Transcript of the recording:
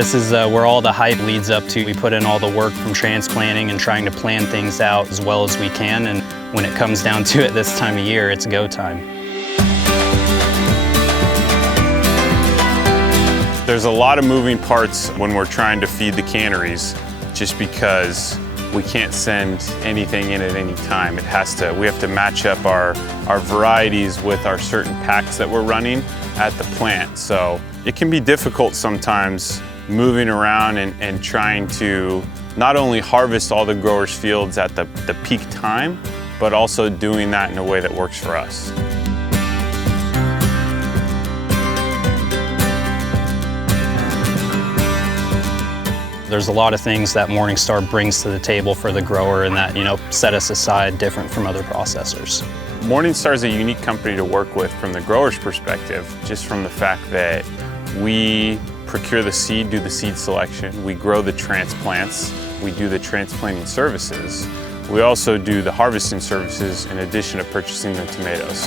This is where all the hype leads up to. We put in all the work from transplanting and trying to plan things out as well as we can, and when it comes down to it this time of year, it's go time. There's a lot of moving parts when we're trying to feed the canneries, just because we can't send anything in at any time. We have to match up our varieties with our certain packs that we're running at the plant. So it can be difficult sometimes moving around and trying to not only harvest all the growers' fields at the peak time, but also doing that in a way that works for us. There's a lot of things that Morningstar brings to the table for the grower and that, set us aside different from other processors. Morningstar is a unique company to work with from the grower's perspective, just from the fact that we procure the seed, do the seed selection, we grow the transplants, we do the transplanting services. We also do the harvesting services in addition to purchasing the tomatoes.